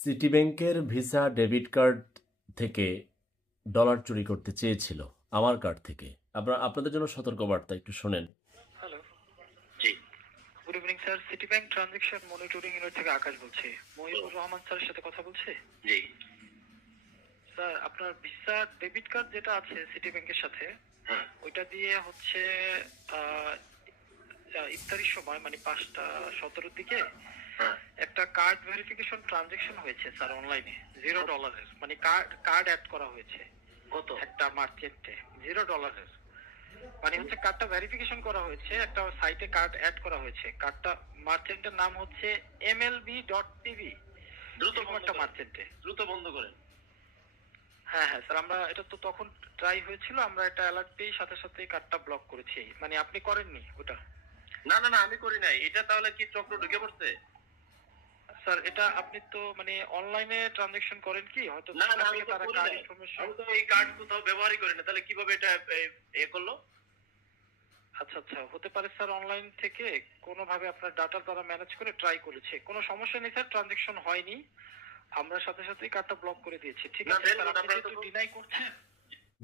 City ব্যাংকের visa debit card থেকে dollar চুরি করতে চেয়েছিল আমার কার্ড থেকে। আপনারা আপনাদের জন্য সতর্কবার্তা একটু শোনেন। হ্যালো জি। Good evening sir city bank transaction monitoring unit থেকে আকাশ বলছি। মহিবুর রহমান স্যারের সাথে কথা বলছে? জি। স্যার আপনার ভিসা ডেবিট কার্ড যেটা আছে সিটি ব্যাংকের সাথে হ্যাঁ। ওইটা দিয়ে হচ্ছে ইফতারির সময় মানে পাঁচটা সতেরোর দিকে হ্যাঁ। কার্ড ভেরিফিকেশন ট্রানজেকশন হয়েছে স্যার অনলাইনে জিরো ডলারের মানে কার্ড কার্ড অ্যাড করা হয়েছে। কত? একটা মার্চেন্টে জিরো ডলারের মানে হচ্ছে কার্ডটা ভেরিফিকেশন করা হয়েছে একটা সাইটে কার্ড অ্যাড করা হয়েছে। কার্ডটা মার্চেন্টের নাম হচ্ছে এমএলবি ডট টিভি দ্রুত একটা মার্চেন্টে দ্রুত বন্ধ করেন। হ্যাঁ হ্যাঁ স্যার আমরা এটা তো তখন ট্রাই হয়েছিল আমরা এটা অ্যালার্ট পেয়ে সাথে সাথে কার্ডটা ব্লক করেছি। মানে আপনি করেননি ওটা? না না না আমি করি নাই। এটা তাহলে কি চক্র ঢুকে পড়ছে? স্যার এটা আপনি তো মানে অনলাইনে ট্রানজেকশন করেন কি? হয়তো না না আমি তো কার্ড ইনফরমেশন আমি তো এই কার্ড কোথাও ব্যবহারই করি না। তাহলে কীভাবে এটা এ- করল? আচ্ছা আচ্ছা হতে পারে স্যার অনলাইন থেকে কোনোভাবে আপনার ডাটা তারা ম্যানেজ করে ট্রাই করেছে। কোনো সমস্যা নেই স্যার ট্রানজেকশন হয়নি। আমরা সাথে সাথেই কার্ডটা ব্লক করে দিয়েছি। ঠিক আছে স্যার আপনি তো- ডিনাই করছেন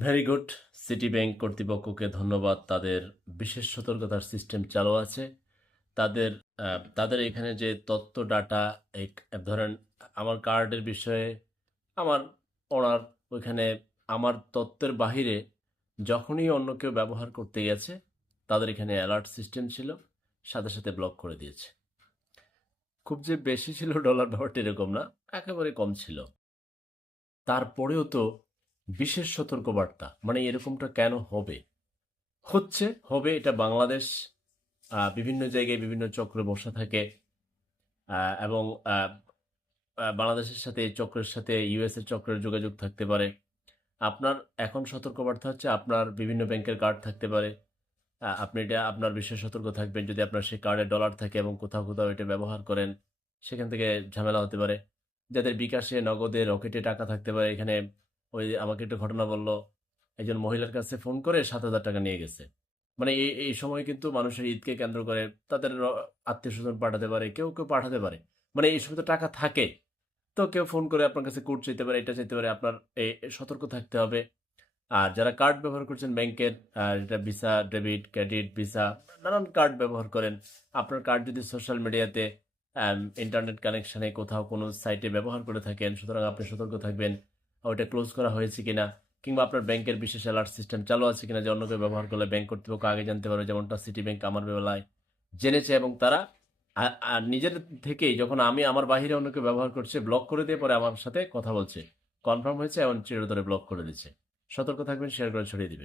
ভেরি গুড সিটি ব্যাংক কর্তৃপক্ষকে ধন্যবাদ। তাদের বিশেষ সতর্কতার সিস্টেম চালু আছে। তাদের তাদের এখানে যে তথ্য ডাটা এক ধরেন আমার কার্ডের বিষয়ে আমার ওনার ওইখানে আমার তত্ত্বের বাহিরে যখনই অন্য কেউ ব্যবহার করতে গেছে, তাদের এখানে অ্যালার্ট সিস্টেম ছিল, সাথে সাথে ব্লক করে দিয়েছে। খুব যে বেশি ছিল ডলার ব্যাপারটা এরকম না, একেবারে কম ছিল। তারপরেও তো বিশেষ সতর্কবার্তা মানে এরকমটা কেন হবে? হচ্ছে, হবে এটা বাংলাদেশ বিভিন্ন জায়গায় বিভিন্ন চক্রে বসা থাকে। এবং বাংলাদেশের সাথে চক্রের সাথে ইউএস এর চক্রের যোগাযোগ থাকতে পারে। আপনার এখন সতর্কবার্তা হচ্ছে আপনার বিভিন্ন ব্যাংকের কার্ড থাকতে পারে। আপনি এটা, আপনার বিশেষ সতর্ক থাকবেন যদি আপনার সেই কার্ডে ডলার থাকে এবং কোথাও কোথাও এটা ব্যবহার করেন, সেখান থেকে ঝামেলা হতে পারে। যাদের বিকাশে, নগদে, রকেটে টাকা থাকতে পারে, এখানে ওই আমাকে একটা ঘটনা বলল, একজন মহিলার কাছে ফোন করে সাত হাজার টাকা নিয়ে গেছে। মানে এই এই সময় কিন্তু মানুষের ঈদকে কেন্দ্র করে তাদের আত্মীয় স্বজন পাঠাতে পারে, কেউ কেউ পাঠাতে পারে। মানে এই সময় তো টাকা থাকে। তো কেউ ফোন করে আপনার কাছে কোড চাইতে পারে, এটা চাইতে পারে, আপনার এই সতর্ক থাকতে হবে। আর যারা কার্ড ব্যবহার করছেন ব্যাংকের যেটা ভিসা, ডেবিট, ক্রেডিট, ভিসা, নানান কার্ড ব্যবহার করেন। আপনার কার্ড যদি সোশ্যাল মিডিয়াতে ইন্টারনেট কানেকশানে কোথাও কোনো সাইটে ব্যবহার করে থাকেন, সুতরাং আপনি সতর্ক থাকবেন ওইটা ক্লোজ করা হয়েছে কিনা কিংবা আপনার ব্যাংকের বিশেষ অ্যালার্ট সিস্টেম চালু আছে কিনা যে অন্য কেউ ব্যবহার করলে ব্যাংক কর্তৃপক্ষ আগে জানতে পারবে, যেমনটা সিটি ব্যাংক আমার বেলায় জেনেছে এবং তারা নিজের থেকেই যখন আমি আমার বাহিরে অন্য কেউ ব্যবহার করছে ব্লক করে দিয়ে পরে আমার সাথে কথা বলছে। কনফার্ম হয়েছে এবং চিরতরে ব্লক করে দিচ্ছে। সতর্ক থাকবেন শেয়ার করে ছড়িয়ে দিবেন।